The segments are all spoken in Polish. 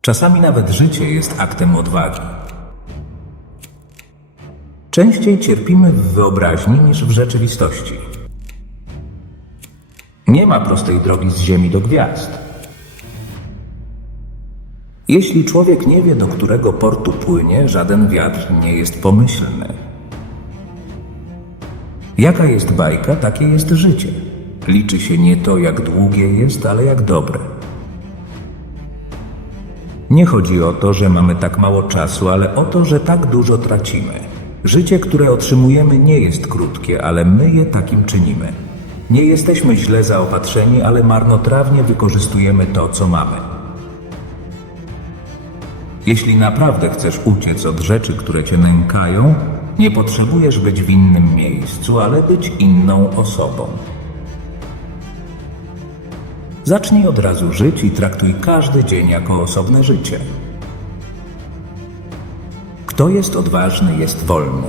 Czasami nawet życie jest aktem odwagi. Częściej cierpimy w wyobraźni niż w rzeczywistości. Nie ma prostej drogi z Ziemi do gwiazd. Jeśli człowiek nie wie, do którego portu płynie, żaden wiatr nie jest pomyślny. Jaka jest bajka, takie jest życie. Liczy się nie to, jak długie jest, ale jak dobre. Nie chodzi o to, że mamy tak mało czasu, ale o to, że tak dużo tracimy. Życie, które otrzymujemy, nie jest krótkie, ale my je takim czynimy. Nie jesteśmy źle zaopatrzeni, ale marnotrawnie wykorzystujemy to, co mamy. Jeśli naprawdę chcesz uciec od rzeczy, które cię nękają, nie potrzebujesz być w innym miejscu, ale być inną osobą. Zacznij od razu żyć i traktuj każdy dzień jako osobne życie. Kto jest odważny, jest wolny.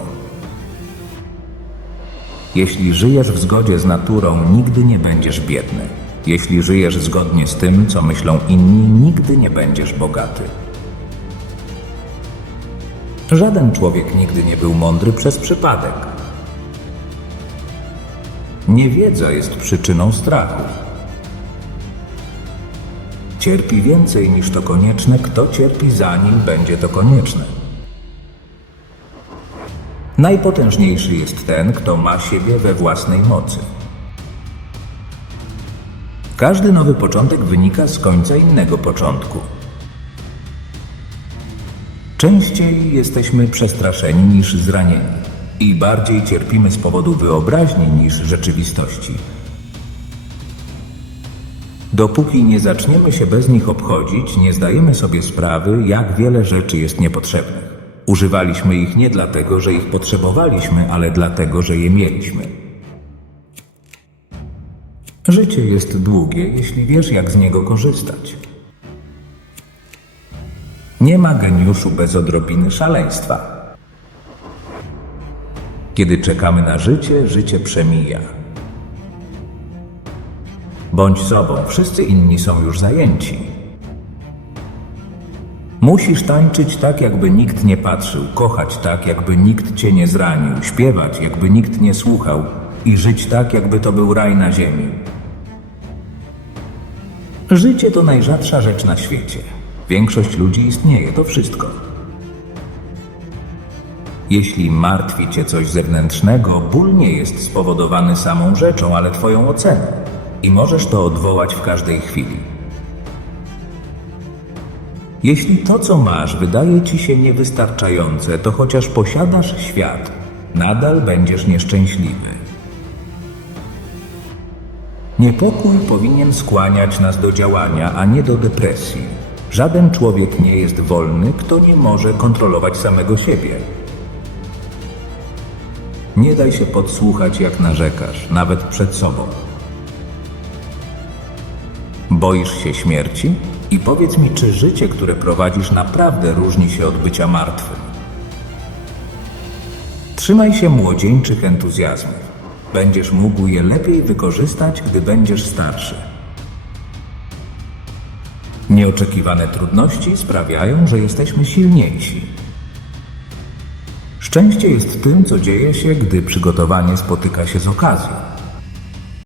Jeśli żyjesz w zgodzie z naturą, nigdy nie będziesz biedny. Jeśli żyjesz zgodnie z tym, co myślą inni, nigdy nie będziesz bogaty. Żaden człowiek nigdy nie był mądry przez przypadek. Niewiedza jest przyczyną strachu. Cierpi więcej niż to konieczne, kto cierpi zanim będzie to konieczne. Najpotężniejszy jest ten, kto ma siebie we własnej mocy. Każdy nowy początek wynika z końca innego początku. Częściej jesteśmy przestraszeni niż zranieni i bardziej cierpimy z powodu wyobraźni niż rzeczywistości. Dopóki nie zaczniemy się bez nich obchodzić, nie zdajemy sobie sprawy, jak wiele rzeczy jest niepotrzebnych. Używaliśmy ich nie dlatego, że ich potrzebowaliśmy, ale dlatego, że je mieliśmy. Życie jest długie, jeśli wiesz, jak z niego korzystać. Nie ma geniuszu bez odrobiny szaleństwa. Kiedy czekamy na życie, życie przemija. Bądź sobą, wszyscy inni są już zajęci. Musisz tańczyć tak, jakby nikt nie patrzył, kochać tak, jakby nikt cię nie zranił, śpiewać, jakby nikt nie słuchał i żyć tak, jakby to był raj na ziemi. Życie to najrzadsza rzecz na świecie. Większość ludzi istnieje, to wszystko. Jeśli martwi cię coś zewnętrznego, ból nie jest spowodowany samą rzeczą, ale twoją oceną. I możesz to odwołać w każdej chwili. Jeśli to, co masz, wydaje ci się niewystarczające, to chociaż posiadasz świat, nadal będziesz nieszczęśliwy. Niepokój powinien skłaniać nas do działania, a nie do depresji. Żaden człowiek nie jest wolny, kto nie może kontrolować samego siebie. Nie daj się podsłuchać, jak narzekasz, nawet przed sobą. Boisz się śmierci? I powiedz mi, czy życie, które prowadzisz, naprawdę różni się od bycia martwym? Trzymaj się młodzieńczych entuzjazmów. Będziesz mógł je lepiej wykorzystać, gdy będziesz starszy. Nieoczekiwane trudności sprawiają, że jesteśmy silniejsi. Szczęście jest tym, co dzieje się, gdy przygotowanie spotyka się z okazją.